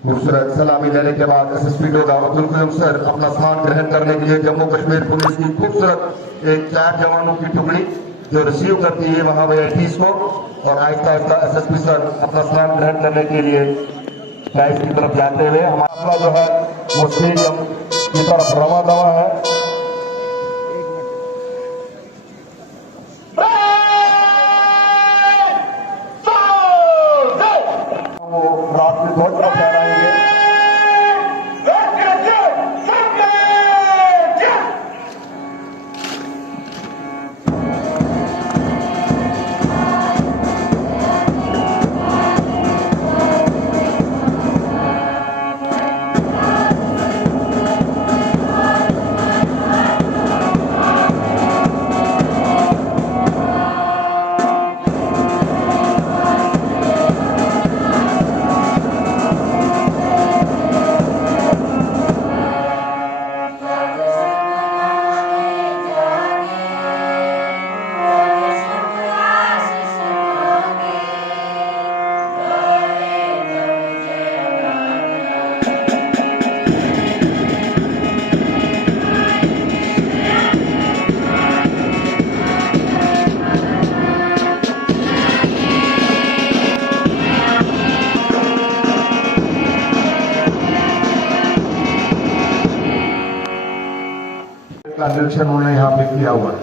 खूबसूरत सलामी लेने के बाद एसएसपी डोडा अब्दुल कयूम सर अपना स्थान ग्रहण करने के लिए जम्मू कश्मीर पुलिस की खूबसूरत एक 4 जवानों की टुकड़ी जो रिसीव करती है वहां वीआईपीज को, और आहिस्ता आहिस्ता एसएसपी सर अपना स्थान ग्रहण करने के लिए फ्लाइट की तरफ जाते हुए हमारा जो है वो स्टेडियम की तरफ रवा दवा है। वो राष्ट्रीय ध्वज को फहराएंगे। का निरीक्षण उन्होंने यहाँ पे किया हुआ है।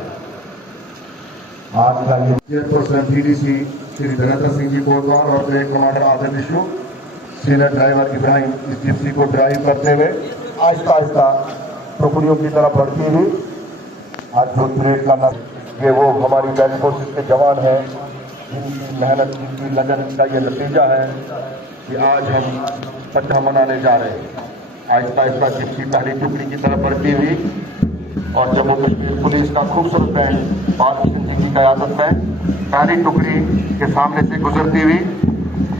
आज का चेयरपर्सन डीडीसी श्री धनेन्द्र सिंह जी कोतवाल और ब्रेक commander Aditya Vishnu, senior driver Ibrahim इस जिप्सी को ड्राइव करते हुए आहिस्ता आहिस्ता टुकड़ियों की तरफ बढ़ती हुई आज जो परेड करना ये वो हमारी बैलेंस फोर्सेस के जवान हैं जिनकी मेहनत जिनकी लगन का ये नतीजा है कि आज हम पट्टा मनाने जा रहे हैं। आहिस्ता आहिस्ता जिप्सी पहली टुकड़ी की तरफ बढ़ती हुई और जम्मू कश्मीर पुलिस का खूबसूरत बैंड बालकृष्ण जी की कयादत में पहली टुकड़ी के सामने से गुजरती हुई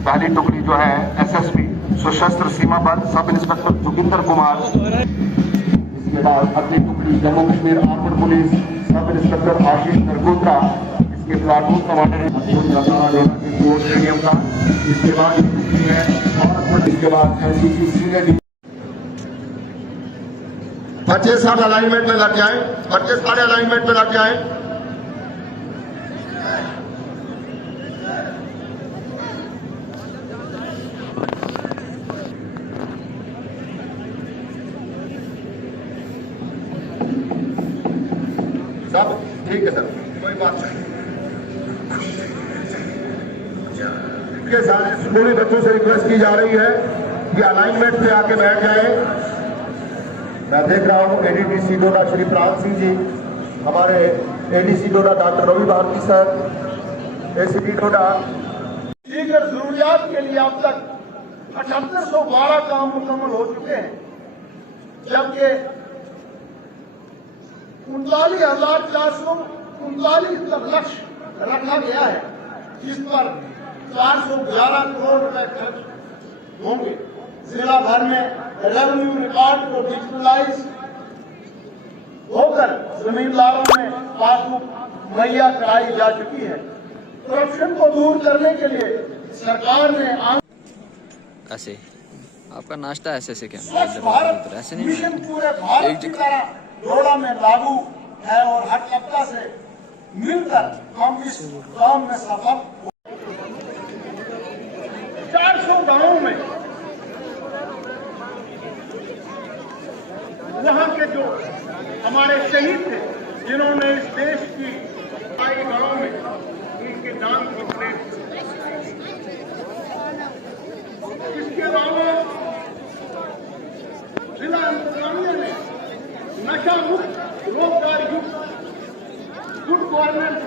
पहली टुकड़ी जो है एसएसपी सशस्त्र सीमा बल सब इंस्पेक्टर जोगिंदर कुमार, इसके बाद अगली टुकड़ी Jammu Kashmir armed police sub inspector Ashish Nargotra, इसके प्लाटून कमांडर स्टेडियम का, इसके बाद टुकड़ी है और इसके बाद एनसीसी सीनियर बच्चे सारे अलाइनमेंट में लग जाए, बच्चे सारे अलाइनमेंट में लग जाए। सब ठीक है सर, कोई बात नहीं। इसके सारे स्कूली बच्चों से रिक्वेस्ट की जा रही है कि अलाइनमेंट पे आके बैठ जाए। मैं देख रहा हूँ एडीडीसी डोडा श्री प्राण सिंह जी, हमारे ADC Doda doctor Ravi Bharti sir, ACP Doda. दीगर जरूरियात के लिए अब तक 7812 काम मुकम्मल हो चुके हैं, जबकि 39,439 तक लक्ष्य रखा गया है, जिस पर 411 करोड़ रुपए खर्च होंगे। जिला भर में रेवेन्यू रिकॉर्ड को डिजिटलाइज होकर जमींदारों में पासबुक मुहैया कराई जा चुकी है। करप्शन को दूर करने के लिए सरकार ने ऐसे आपका नाश्ता ऐसे से क्या स्वच्छ भारत ऐसे नहीं मिशन पूरे भारत की तरह डोडा में लागू है और हर तबका से मिलकर हम इस काम में सफल 400 गांवों में वहां के जो हमारे शहीद थे जिन्होंने इस देश की आई गांव में उनके नाम की प्लेट। इसके अलावा जिला इंतजामिया ने नशा मुक्त रोजगार युक्त गुड गवर्नेंस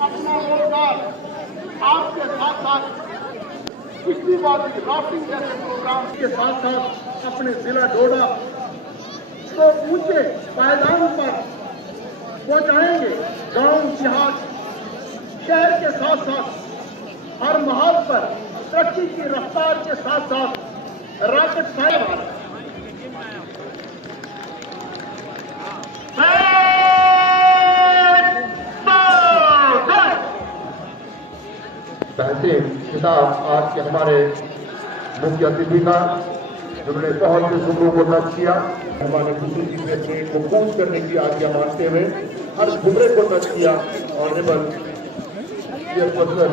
अपना रोजगार आपके साथ साथ पिछली बार राफ्टिंग जैसे प्रोग्राम के साथ साथ अपने जिला डोडा को ऊंचे पायदान पर पहुंचाएंगे। गांव देहात शहर के साथ साथ हर महल पर तरक्की की रफ्तार के साथ साथ रॉकेट फायर बेहतरीन खिताब आज के हमारे मुख्य अतिथि का जिन्होंने बहुत से जुमलों को नच किया। हमारे खुसूसी से अपने को कूच करने की आज्ञा मानते हुए हर जुमले को नच किया। ऑनरेबल चेयरपर्सन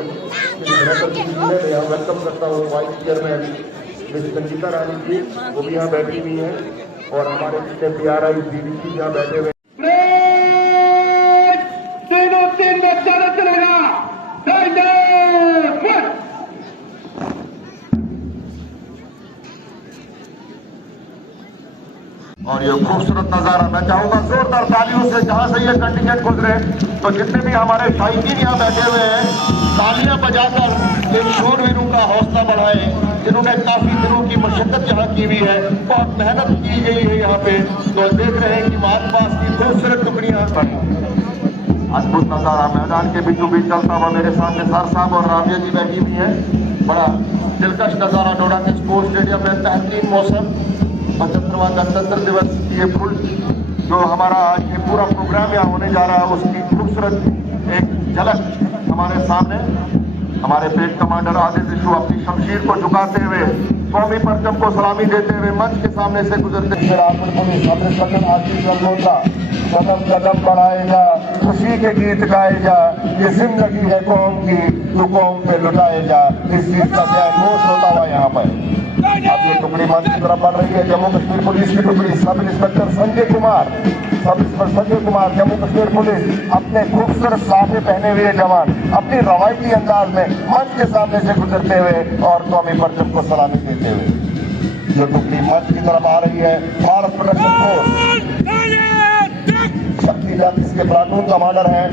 मैं यहाँ वेलकम करता हूँ वाइस चेयरमैन मिस संगीता रानी जी, वो भी यहाँ बैठी हुई हैं, और हमारे जितने PRI DDC यहाँ बैठे हुए। तीन में चलेगा। और ये खूबसूरत नजारा मैं चाहूंगा जोरदार तालियों से, जहां से ये कंटिजेंट गुजरे तो जितने भी हमारे शायकीन यहाँ बैठे हुए हैं तालियां बजाकर इन शूरवीरों का हौसला बढ़ाएं, जिन्होंने काफी दिनों की मशक्कत यहाँ की हुई है, बहुत मेहनत की गई है यहाँ पे। तो देख रहे हैं कि मार्च की खूबसूरत टुकड़ियां, अद्भुत नजारा मैदान के बीचों बीच चलता हुआ। मेरे सामने सर साहब और राबिया जी बैठी हुई है। बड़ा दिलकश नजारा डोडा के स्पोर्ट्स स्टेडियम में, बेहतरीन मौसम, 75वां गणतंत्र दिवस की ये फुल जो हमारा आज ये पूरा प्रोग्राम यहाँ होने जा रहा है, उसकी खूबसूरत एक झलक हमारे सामने। हमारे पेट कमांडर आदिल रिशु अपनी शमशीर को झुकाते हुए कौमी परचम को सलामी देते हुए मंच के सामने से गुजरते कदम कदम बढ़ाएगा, खुशी के गीत गाएगा, ये जिंदगी है कौम की, तू कौम पे लुटाएगा, इस चीज का जयघोष होता हुआ यहाँ पर। अब ये टुकड़ी मंच की तरफ बढ़ रही है। जम्मू कश्मीर पुलिस की टुकड़ी, sub inspector Sanjay Kumar Jammu Kashmir police अपने खूबसूरत साफे पहने हुए जवान अपनी रवायती अंदाज में मंच के सामने से गुजरते हुए और कौमी परचम को सलामी देते हुए जो टुकड़ी मंच की तरफ आ रही है। भारत प्रोटेक्शन फोर्स शक्ति दल, इसके प्लाटून कमांडर हैं,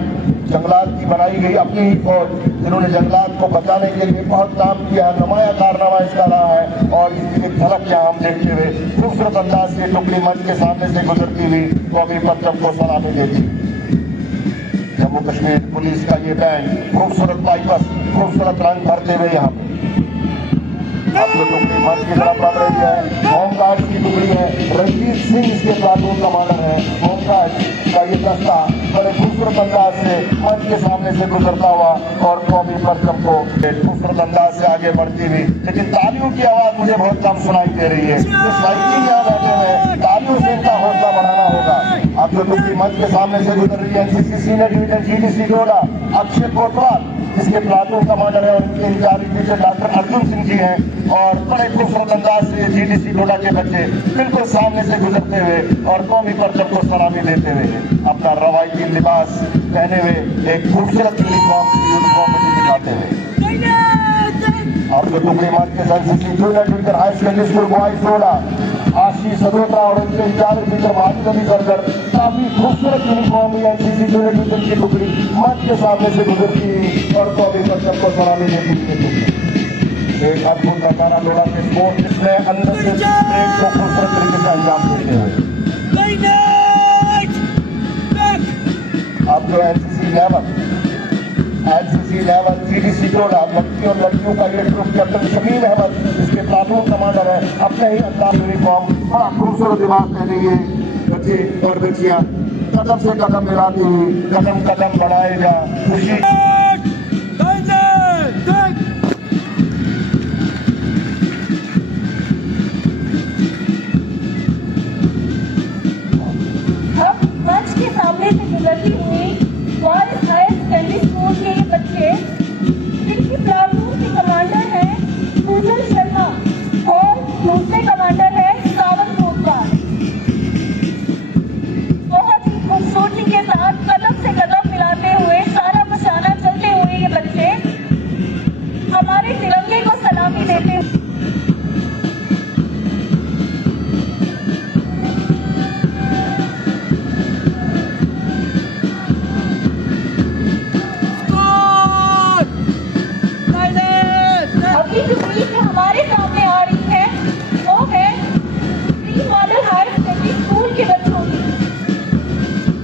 जंगलात की बनाई गई अपनी फौज, जिन्होंने जंगलात को बचाने के लिए बहुत काम किया, नुमाया कारनामा इसका रहा है। और इसकी एक झलक यहाँ हम देखते हुए खूबसूरत अंदाज से टुकड़ी मंच के सामने से गुजरती हुई कौमी परचम को सलामी देती। जम्मू कश्मीर पुलिस का ये बैंड खूबसूरत पाइपस, खूबसूरत रंग भरते हुए यहाँ अब जो टुकड़ी मंच की तरफ बढ़ रही है। होमगार्ड की टुकड़ी है, रणजीत सिंह इसके प्लाटून कमांडर है। होमगार्ड का ये दस्ता बड़े खूबसूरत अंदाज से मंच के सामने से गुजरता हुआ और कौमी परचम को खूबसूरत अंदाज से आगे बढ़ती हुई, लेकिन तालियों की आवाज मुझे बहुत कम सुनाई दे रही है। जो शायकीन यहाँ बैठे हुए तालियों से इनका हौसला बढ़ाना होगा। अब जो टुकड़ी मंच के सामने से गुजर रही है NCC senior division GDC Doda Akshay Kotwal, जिसके प्लाटून कमांडर है, और इनके in charge teacher doctor Arjun Singh ji हैं। और बड़े खूबसूरत अंदाज से GDC डोडा के बच्चे बिल्कुल सामने से गुजरते हुए और कौमी परचम को सलामी देते हुए अपना रवायती लिबास पहने हुए एक खूबसूरत यूनिफॉर्म दिखाते हुए अब जो टुकड़ी मंच के NCC junior teacher high secondary school boys Doda Ashish Sadotra और उनके इंचार्ज टीचर माजिद अली सरगर काफी खूबसूरत यूनिफॉर्म में NCC जूनियर टीचर की टुकड़ी मंच के सामने से गुजरती और कौमी परचम को सलामी देती है। एक अद्भुत नजारा डोडा के स्पोर्ट्स में अंदर से परेड को खूबसूरत तरीके से अंजाम देते हुए अब जो NCC 11 GDC डोडा लड़की और लड़कियों का ये ग्रुप कैप्टन शमीम अहमद इसके प्लाटून कमांडर है, अपने ही अंदाज यूनिफॉर्म बड़ा खूबसूरत लिबास पहने हुए बच्चे और बच्चियां कदम से कदम मिलाती हुई कदम कदम बढ़ाएगा खुशी। सामने से गुजरती हुई बॉयज हायर सेकेंडरी स्कूल के ये बच्चे, जिनकी प्लाटून के कमांडर हैं पूजन शर्मा और दूसरे कमांडर है सावन कोतवाल। बहुत ही खूबसूरती के साथ कदम से कदम मिलाते हुए सारा बशाना चलते हुए ये बच्चे हमारे तिरंगे को सलामी देते हैं। हमारे सामने आ रही है वो है pre model higher secondary school के बच्चों की।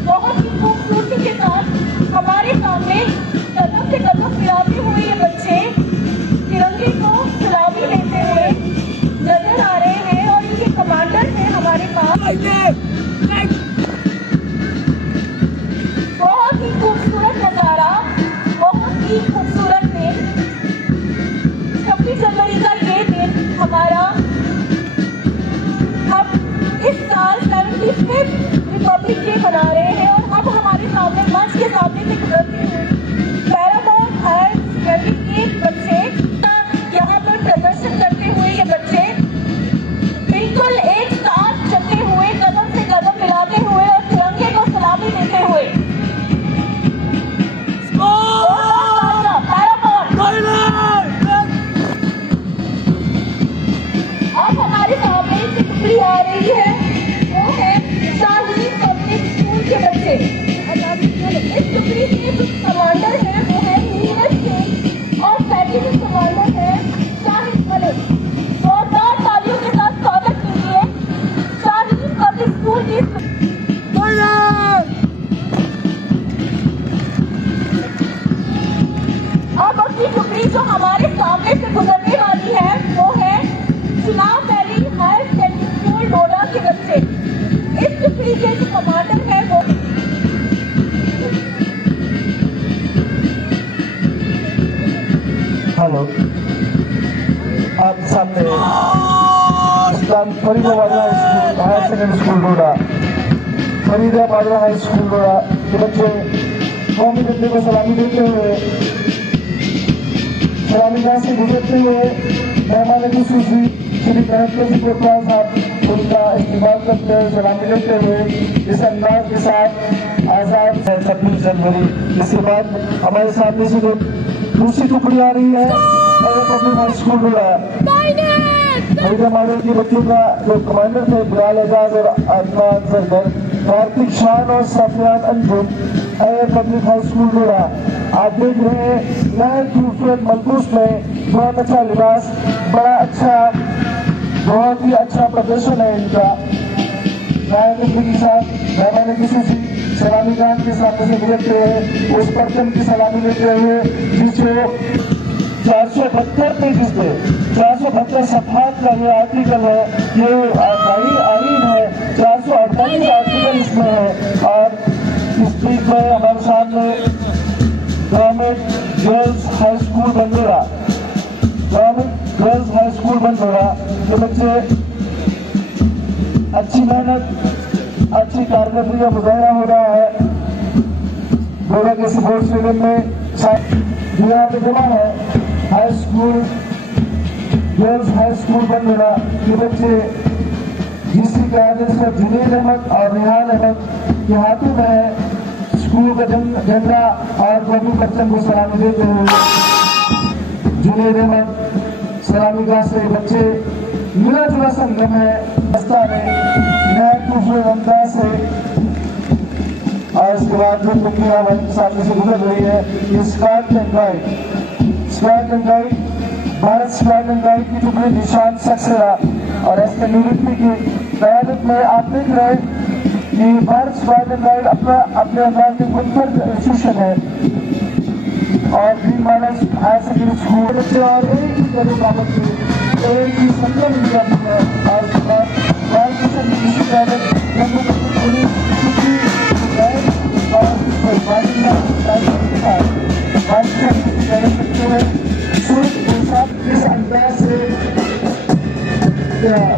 बहुत ही खूबसूरती के साथ हमारे सामने कदम से कदम मिलाते हुए ये बच्चे तिरंगे को सलामी देते हुए नजर आ रहे हैं और इनके कमांडर हैं हमारे पास। बहुत ही खूबसूरत नजारा, बहुत ही खूबसूरत दिन, 26 जनवरी का ये दिन हमारा 45th रिपब्लिक डे मना रहे हैं और अब हमारे सामने मंच के सामने से गुजरते हुए पैरामाउंट हायर सेकेंडरी के बच्चे यहाँ पर प्रदर्शन करते हुए ये बच्चे बिल्कुल एक साथ चलते हुए कदम से कदम मिलाते हुए और तिरंगे को सलामी देते हुए अब हमारे सामने से टुकड़ी आ रही है, वो है शाहीन पब्लिक स्कूल के बच्चे। इस टुकड़ी के जो कमांडर है वो है नीरज सिंह और सेकंड कमांडर है शाहीन मलिक। जोरदार तालियों के साथ स्वागत कीजिए शाहीन पब्लिक स्कूल की। अब अगली टुकड़ी जो हमारे सामने से गुजरने वाली है वो है चुनाव valley higher secondary school Doda के बच्चे। इस टुकड़ी के जो कमांडर है वो हेलो, आप सामने Faridabad school higher secondary school Doda, Faridabad high school Doda के बच्चे कौमी झंडे को सलामी देते हुए सलामी गाह से गुजरते हुए मेहमान खुसूसी श्री कलेक्टर जी कोतवाल साहब उनका इस्तेमाल करते हुए सलामी लेते हुए इस अंदाज के साथ आजाद 26 जनवरी। इसके बाद हमारे सामने से दूसरी टुकड़ी आ रही है public high school Doda. Faridabad के बच्चों का जो कमांडर थे बिलाल एजाज और अदनान सरगर, कार्तिक शान और Sufiyan Anjum public high school Doda. आप देख रहे हैं नए खूबसूरत मलबूस में बहुत अच्छा लिबास, बड़ा अच्छा बहुत ही अच्छा प्रदर्शन है इनका। नायक के साथ मेहमान खुसूसी सलामी खान के सामने से गुजरते हुए उस पर्सन की सलामी लेते हुए जिसको 472 पेजिस पे 472 सफात का ये आर्टिकल है, ये आईन है, 448 आर्टिकल इसमें है। और इस बीच में हमारे सामने government girls high school Bandora, government girls high school Bandora के बच्चे अच्छी मेहनत अच्छी कारकर्दगी का मुजाहरा हो रहा है। डोडा के स्पोर्ट्स स्टेडियम में यहाँ पे जमा है high school girls high school Bandora के बच्चे जिसकी क्यादत से जुनैद अहमद और रेहान अहमद के हाथों में है स्कूल का झंडा और कौमी परचम को सलामी देते हुए जुनैद अहमद सलामी गाह से बच्चे मिला जुला संगम है रास्ता में नए खूबसूरत अंदाज से। और इसके बाद जो टुकड़ियां हमारे सामने से गुजर रही है ये scout and guide Bharat scout and guide की टुकड़ी निशान सक्सेना और एसके यूनिटी की क्यादत में आप देख रहे हैं कि भारत स्काउट एंड गाइड अपने अंदाज में मुनफरद इंस्टीट्यूशन है। और ग्रीन माइनस हायर सेकेंडरी स्कूल बच्चे और एक ही जगह प्राप्त हुए एक ही संगम इंडिया में है। और उसके बाद भारत मिशन इसी क्यादत जम्मू कश्मीर पुलिस और इस अंदाज से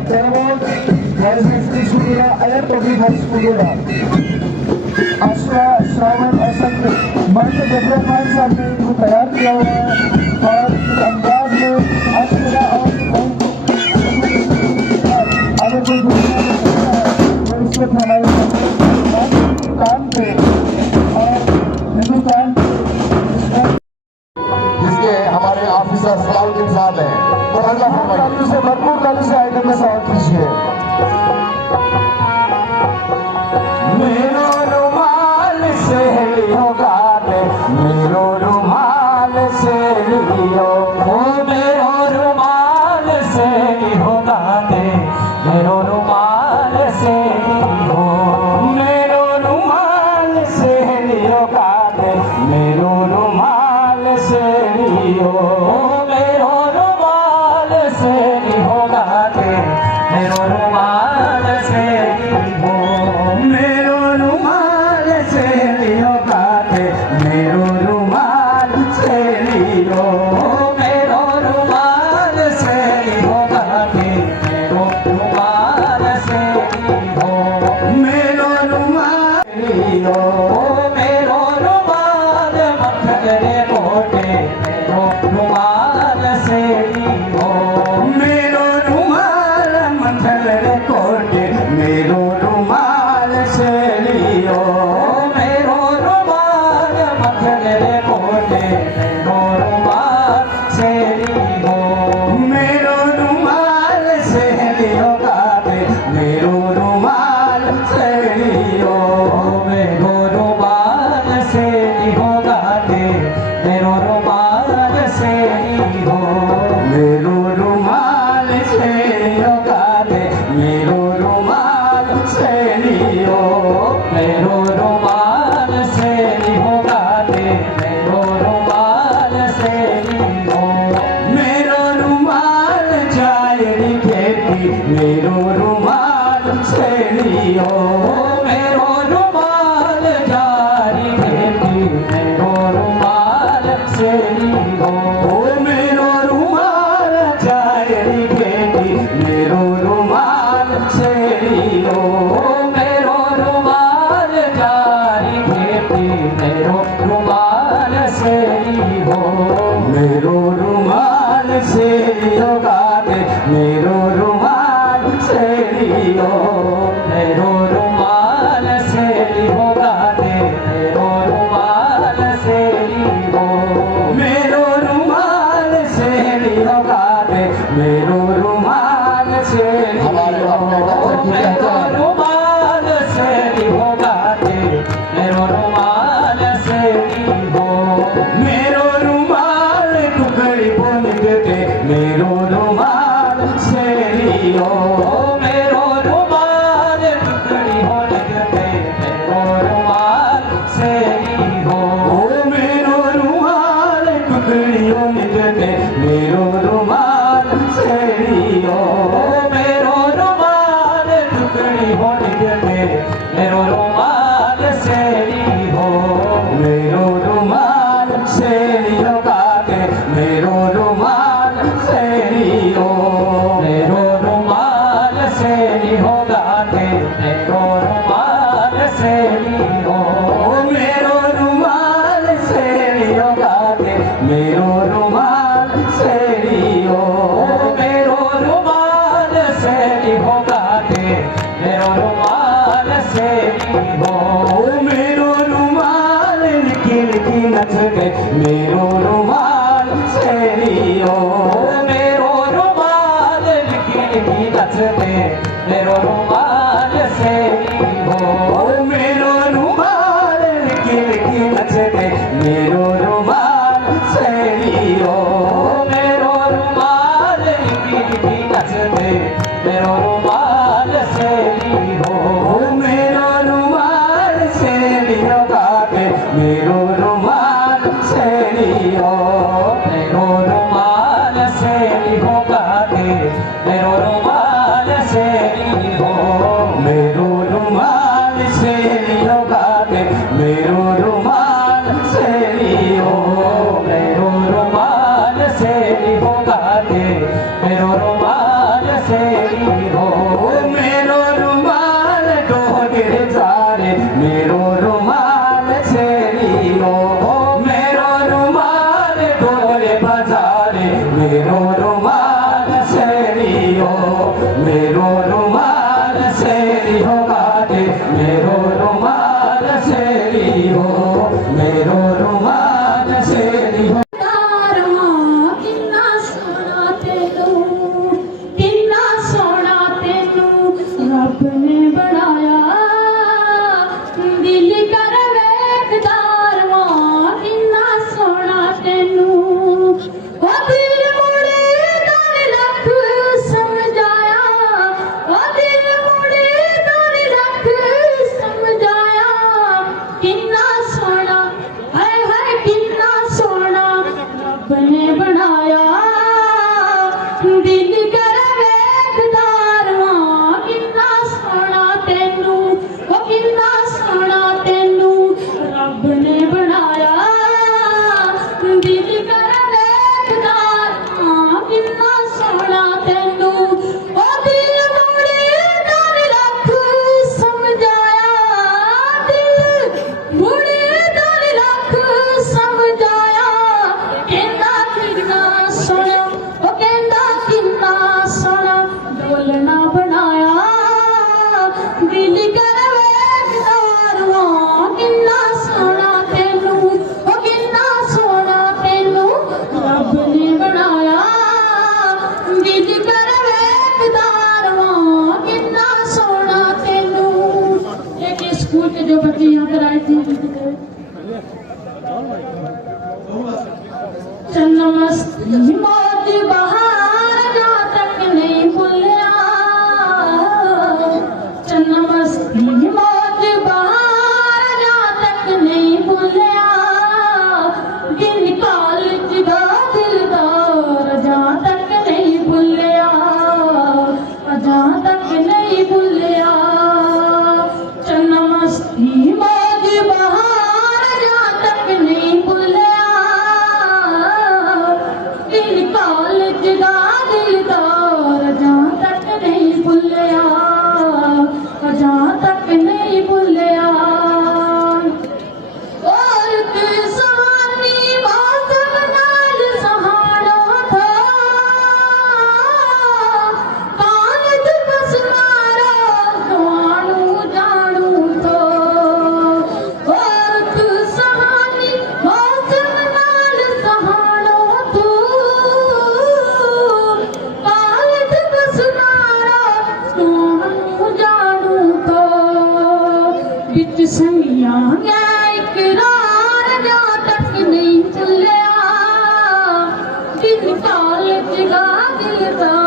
पैरामाउंट हायर सेकेंडरी स्कूल अयर पब्लिक हाई स्कूल आशा श्रावण और संत मर्द जबरा खान साहब ने इनको तैयार किया हुआ है। और इस अंदाज में अश्वरा और अगर कोई दूसरा तो इस वक्त हमारे काम पे और हिंदुस्तान जिसके हमारे ऑफिसर सलाउद्दीन साहब हैं तो अल्लाह फरमाइए से भरपूर ताली से आइटम में सवाल कीजिए। मेरो रुमाल से लियो गाने, मेरो रुमाल से लियो, ओ मेरो रुमाल से लियो गाने, मेरो रुमाल से लियो, मेरो रुमाल से लियो गाने, मेरो रुमाल से लियो, मेरो रुमाल से लियो गाने, मेरो रुमाल से लियो, मेरो रुमाल से लियो गाते, मेरो रुमाल से लियो, मेरो रुमाल से लियो गाते, मेरो रुमाल से लियो, हो मेरो रुमाल जायरी बेटी मेरो रुमाल शेरी हो मेरो रुमाल जारी बेटी मेरो रुमाल शेरी हो मेरो रुमाल शेरी हो गाते मेरो रुमाल शेरी हो मेरो रुमाल शेरी हो गाते मेरो रुमाल शेरी हो मेरो रुमाल शेरी हो गाते मेरो रुमाल शेरी हमारे अपने कल्चर की मेरो पहचान रुमाल शेरी हो गाते मेरो रुमाल शेरी हो मेरो रुमाल टुकड़ी बुन देते मेरो रुमाल शेरी हो मेरो रुमाल टुकड़ी बुन देते मेरो रुमाल शेरी हो मेरो रुमाल टुकड़ी बुन देते मेरो रुमाल शेरी हो मेरो रुमाल टुकड़ी बुन देते मेरो रुमाल शेरी हो मेरो रुमाल शेरी हो गाते मेरो रुमाल शेरी हो मेरो रुमाल शेरी हो गाते मेरो रुमाल शेरी हो मेरो रुमाल शेरी हो गाते मेरो रुमाल शेरी हो मेरो रुमाल शेरी हो गाते मेरो रुमाल शेरी हो मेरो रुमाल लिखी लिखी नचते मेरो रुमाल शेरी हो मेरो रुमाल लिखी लिखी नचते मेरो रुमाल शेरी हो मेरो रुमाल लिखी लिखी नचते मेरो रुमाल शेरी हो मेरो रुमाल लिखी लिखी नचते मेरो रुमाल शेरी हो मेरो रुमाल शेरी हो गाते मेरो रुमाल शेरी हो मेरो रुमाल शेरी हो गाते मेरो रुमाल शेरी हो मेरो रुमाल शेरी हो गाते मेरो रुमाल शेरी हो मेरो रुमाल शेरी हो गाते मेरो रुमाल शेरी हो मेरो रुमाल डोगरे सारे मेरो रुमाल शेरी हो मेरो रुमाल डोले बाजारे मेरो रुमाल शेरी हो मेरो रुमाल शेरी हो गाते मेरो रुमाल शेरी हो मेरो रुमाल शेरी हो किन्ना सोना तेनू रब ने बनाया दिल कर वेखदारवा किन्ना सोना तेनू ओ दिल मुड़े दर लख समझाया ओ दिल मुड़े दर लख समझाया किन्ना सोना हाय हाय किन्ना सोना रब ने बनाया दिल कर वेखदारवा किन्ना सोना तेनू ओ किन्ना सोना तेनू रब ने बनाया दिल कर वेखदारवा किन्ना सोना तेनू ओ दिल मुड़े दर लख समझाया दिल मुड़े दर लख समझाया कहंदा किन्ना सोना ओ कहंदा किन्ना सोना डोलना बनाया दिल कर वेखदारवा किन्ना सोना तेनू ओ किन्ना सोना तेनू रब ने बनाया दिल कर वेखदारवा किन्ना सोना तेनू। एक स्कूल के जो बच्चे यहाँ पर आए थे चन्नमस्ती मौज बहार जहाँ तक नहीं भूलिया चन्नमस्ती मौज बहार जहाँ तक नहीं भूलिया दिन कॉलेज दा दिलदार जहाँ तक नहीं भूलिया जहाँ तक नहीं भूलिया चन्नमस्ती मौज बहार जहाँ तक नहीं भूलिया निकाल जगा दिल दा